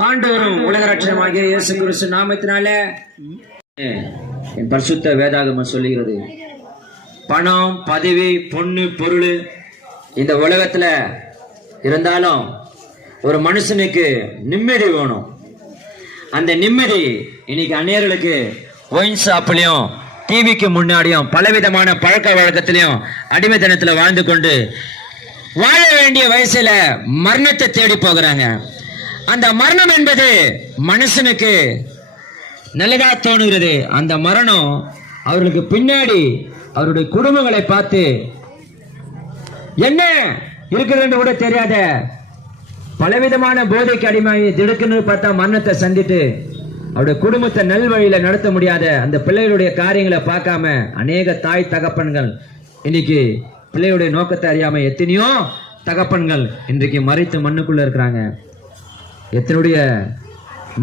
ஆண்டவரும் உலக ரட்சணமாகிய இயேசு கிறிஸ்து நாமத்தினால என் பரிசுத்த வேதாகமம் சொல்லுகிறது. பணம் பதவி பொண்ணு பொருள் இந்த உலகத்துல இருந்தாலும் ஒரு மனுஷனுக்கு நிம்மதி வேணும். அந்த நிம்மதி இன்னைக்கு அந்நியர்களுக்கு ஒயின் ஷாப்லையும் டிவிக்கு முன்னாடியும் பலவிதமான பழக்க வழக்கத்திலையும் அடிமைத்தனத்துல வாழ்ந்து கொண்டு வாழ வேண்டிய வயசுல மரணத்தை தேடி போகிறாங்க. அந்த மரணம் என்பது மனுஷனுக்கு நல்லதா தோணுகிறது. அந்த மரணம் அவர்களுக்கு பின்னாடி அவருடைய குடும்பங்களை பார்த்து என்ன இருக்குதுன்னு கூட தெரியாத பலவிதமான போதைக்கு அடிமையாகி திடுக்குன்னு பார்த்தா மரணத்தை சந்தித்து அவருடைய குடும்பத்தை நல்வழியில நடத்த முடியாத அந்த பிள்ளைகளுடைய காரியங்களை பார்க்காம அநேக தாய் தகப்பன்கள் இன்னைக்கு பிள்ளையுடைய நோக்கத்தை அறியாம எத்தனையோ தகப்பன்கள் இன்றைக்கு மறைத்து மண்ணுக்குள்ள இருக்கிறாங்க. எத்தனுடைய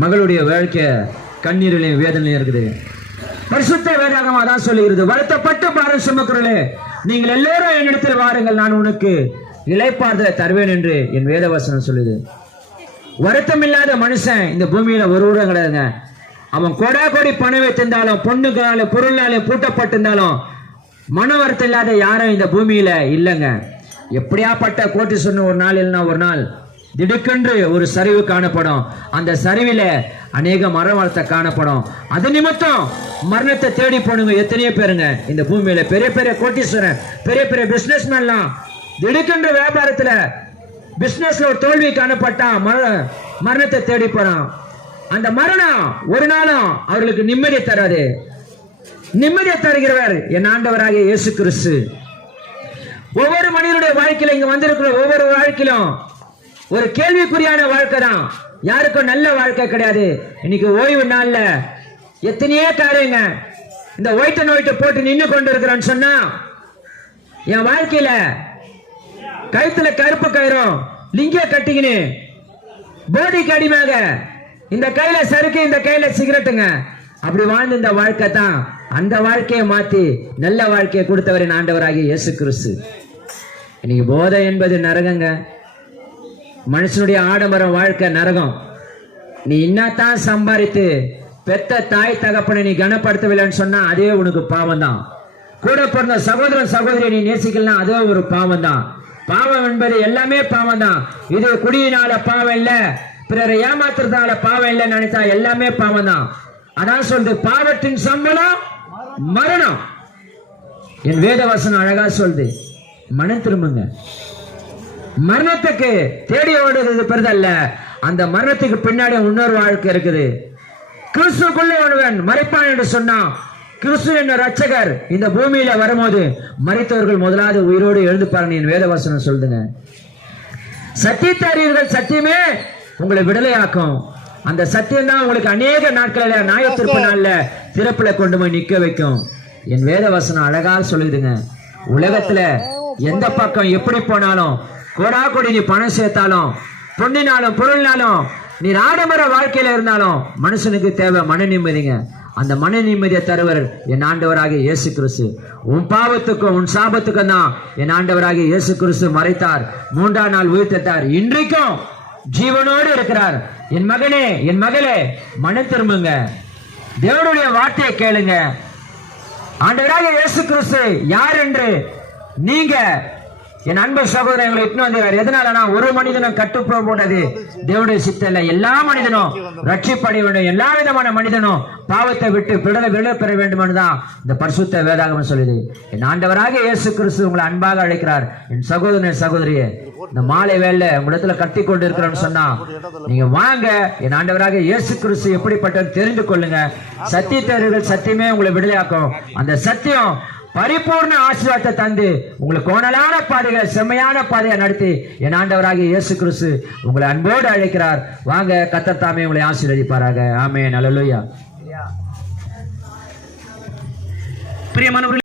மகளுடைய வாழ்க்கை கண்ணீரிலையும் வேதனையும் இருக்குது. பரிசுத்த வேதாகமா தான் சொல்லுகிறது. வருத்தப்பட்டு பாரம் சுமக்கிறே நீங்கள் எல்லாரும் என்னிடத்தில் வாருங்கள். நான் உனக்கு இளைப்பாறுதலை தருவேன் என்று என் வேதவசனம் சொல்லுது. வருத்தம் இல்லாத மனுஷன் இந்த பூமியில ஒரு ஊரம் கிடையாதுங்க. அவன் கொடா கொடி பணம் வைத்திருந்தாலும் பொண்ணுக்கால பொருளாலும் பூட்டப்பட்டிருந்தாலும் மன வருத்தம் இல்லாத யாரும் இந்த பூமியில இல்லைங்க. எப்படியாப்பட்ட கோட்டி சொன்ன ஒரு நாள் இல்லைன்னா ஒரு நாள் திடுக்கென்று ஒரு சரிவு காணப்படும். அந்த சரிவில அநேக மர வளர்த்த காணப்படும். அது நிமித்தம் மரணத்தை தேடி போனுங்க எத்தனையோ பேருங்க. இந்த பூமியில பெரிய பெரிய கோட்டீஸ்வரன் பெரிய பெரிய பிசினஸ் மேன்லாம் திடுக்கென்று வியாபாரத்துல பிசினஸ்ல ஒரு தோல்வி காணப்பட்டா மர மரணத்தை தேடி போறான். அந்த மரணம் ஒரு நாளும் அவர்களுக்கு நிம்மதியை தராது. நிம்மதியை தருகிறவர் என் ஆண்டவராகிய இயேசு கிறிஸ்து. ஒவ்வொரு மனிதனுடைய வாழ்க்கையில இங்க வந்திருக்கிற ஒவ்வொரு வாழ்க்கையிலும் ஒரு கேள்விக்குறியான வாழ்க்கை தான். யாருக்கும் நல்ல வாழ்க்கை கிடையாது. இன்னைக்கு ஓய்வு நாள்ல எத்தனையோ காரியங்க. இந்த ஒயிட் அண்ட் போட்டு நின்று கொண்டு இருக்கிறேன்னு சொன்னா என் வாழ்க்கையில கழுத்துல கருப்பு கயிறும் லிங்க கட்டிக்கினு போதைக்கு அடிமையாக இந்த கையில சறுக்கு இந்த கையில சிகரெட்டுங்க. அப்படி வாழ்ந்த இந்த வாழ்க்கை தான் அந்த வாழ்க்கையை மாத்தி நல்ல வாழ்க்கையை கொடுத்தவரின் ஆண்டவராகிய இயேசு கிறிஸ்து. இன்னைக்கு போதை என்பது நரகங்க. மனுஷனுடைய ஆடம்பரம் வாழ்க்கை நரகம். நீ என்னத்தான் சம்பாதித்து பெத்த தாய் தகப்பனை நீ கனப்படுத்தவில்லைன்னு சொன்னா அதே உனக்கு பாவம் தான் கூட பிறந்த சகோதரன் சகோதரியை நீ நேசிக்கலாம் அதே ஒரு பாவம் தான் பாவம் என்பது எல்லாமே பாவம் தான் இது குடியினால பாவம் இல்ல பிறரை ஏமாத்துறதால பாவம் இல்லைன்னு நினைச்சா எல்லாமே பாவம் தான் அதான் சொல்றது பாவத்தின் சம்பளம் மரணம். என் வேதவசனம் அழகா சொல்லுது மனம் திரும்புங்க. மரணத்துக்கு தேடி ஓடுறது பெரிதல்ல. அந்த மரணத்துக்கு பின்னாடி இன்னொரு வாழ்க்கை இருக்குது. கிறிஸ்துக்குள்ளே ஒருவன் மறைப்பான் என்று சொன்னான் கிறிஸ்து என்ற ரட்சகர் இந்த பூமியில வரும்போது மறைத்தவர்கள் முதலாவது உயிரோடு எழுந்துப்பாருன்னு என் வேதவசனம் சொல்லுங்க சத்தியத்தை அறிவீர்கள் சத்தியமே உங்களை விடுதலையாக்கும். அந்த சத்தியம் தான் உங்களுக்கு அநேக நாட்களில் நியாயத்திருப்பு நாள்ல திறப்புல கொண்டு போய் நிக்க வைக்கும். என் வேதவசனம் அழகாக சொல்லுதுங்க. உலகத்துல எந்த பக்கம் எப்படி போனாலும் கோடா கொடி நீ பணம் சேர்த்தாலும் பொண்ணினாலும் பொருள்னாலும் நீ ஆடம்பர வாழ்க்கையில இருந்தாலும் மனுஷனுக்கு தேவை மன நிம்மதிங்க. அந்த மன நிம்மதியை தருவர் என் ஆண்டவராகிய இயேசு கிறிஸ்து. உன் பாவத்துக்கும் உன் சாபத்துக்கும் தான் என் ஆண்டவராகிய இயேசு கிறிஸ்து மறைத்தார் மூன்றாம் நாள் உயிர்த்தார் இன்றைக்கும் ஜீவனோடு இருக்கிறார். என் மகனே என் மகளே மன திரும்புங்க. தேவனுடைய வார்த்தையை கேளுங்க. ஆண்டவராக இயேசு கிறிஸ்து யார் என்று நீங்க என் அன்பு சகோதரன் எங்களை இட்டு வந்தார் எதனாலனா ஒரு மனிதனும் கட்டுப்புறம் போட்டது தேவடைய சித்தம் எல்லா மனிதனும் ரட்சிப்படைய வேண்டும். எல்லா விதமான மனிதனும் பாவத்தை விட்டு பிடல விடுதலை பெற வேண்டும் தான் இந்த பரிசுத்த வேதாகமம் சொல்லுது. என் ஆண்டவராக இயேசு கிறிஸ்து உங்களை அன்பாக அழைக்கிறார். என் சகோதரன் சகோதரியே இந்த மாலை வேலை உங்களிடத்துல கட்டி கொண்டு இருக்கிறோம்னு சொன்னா நீங்க வாங்க. என் ஆண்டவராக இயேசு கிறிஸ்து எப்படிப்பட்டது தெரிந்து கொள்ளுங்க. சத்தியத்தர்கள் சத்தியமே உங்களை விடுதலையாக்கும். அந்த சத்தியம் பரிபூர்ண ஆசீர்வாதத்தை தந்து உங்களுக்கு கோணலான பாதைகளை செம்மையான பாதையை நடத்தி என் ஆண்டவராகிய இயேசு கிறிஸ்து உங்களை அன்போடு அழைக்கிறார். வாங்க கத்தத்தாமே உங்களை ஆசீர்வதிப்பாராக. ஆமே நல்லலுயா பிரியமானவர்கள்